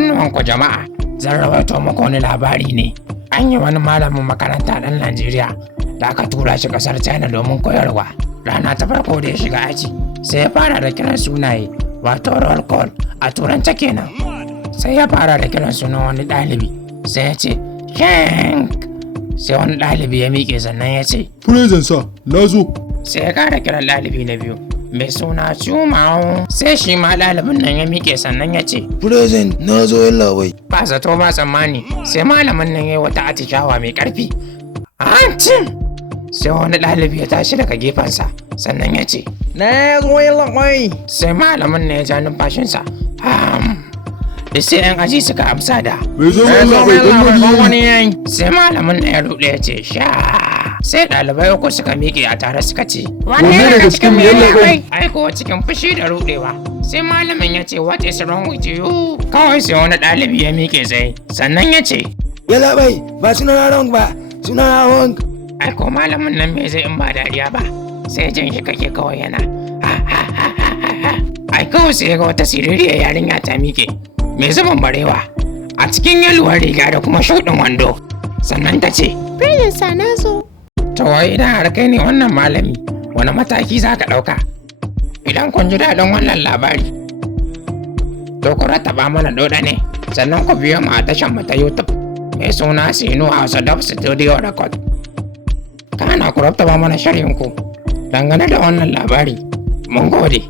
kunnuwanku jama'a, zan rawaito muku wani labari ne. An yi wani malamin makaranta ɗan Najeriya da aka tura shi ƙasar China domin koyarwa. Rana ta farko da ya shiga aji, sai ya fara da kiran sunaye, wato roll call a turance kenan. Sai ya fara da kiran sunan wani ɗalibi, sai ya ce, Shank! Sai wani ɗalibi ya miƙe sannan ya ce, Present sa, na zo. Sai ya ƙara kiran ɗalibi na biyu, mai suna Chumao. Sai shi ma ɗalibin nan ya miƙe sannan ya ce, Present, na zo yallaɓai. Ba zato ba tsammani, sai malamin nan ya yi wata atishawa mai ƙarfi. Hancin! Sai wani ɗalibi ya tashi daga gefensa, sannan ya ce, Na zo yallaɓai. sai malamin nan ya ja numfashinsa. Da sai 'yan aji suka amsa da, Bai zo yallaɓai don wani yayi. sai malamin nan ya ruɗe ya ce, sha. Sai ɗalibai uku suka miƙe a tare suka ce, Wanne daga cikin mu yallaɓai? Aiko cikin fushi da ruɗewa. Sai malamin ya ce, what is wrong with you? Kawai sai wani ɗalibi ya miƙe tsaye, sannan ya ce, Yallaɓai, ba suna wrong ba, suna wrong. Aiko malamin nan me zai in ba dariya ba, sai jan shi kake kawai yana. Ai kawai sai ga wata siririyar yarinya ta miƙe, mai zuban barewa, a cikin yaluwar riga da kuma shuɗin wando. Sannan ta ce, Present sa na zo. to wai idan har kai ne wannan malami, wani mataki za ka ɗauka? Idan kun ji daɗin wannan labari, to ku rattaba mana ɗoɗa ne, sannan ku biyo mu a tashar mu ta YouTube mai suna Sinu Hausa Dub Studio Record. Kana ku rattaba mana shirin ku dangane da wannan labari. Mun gode.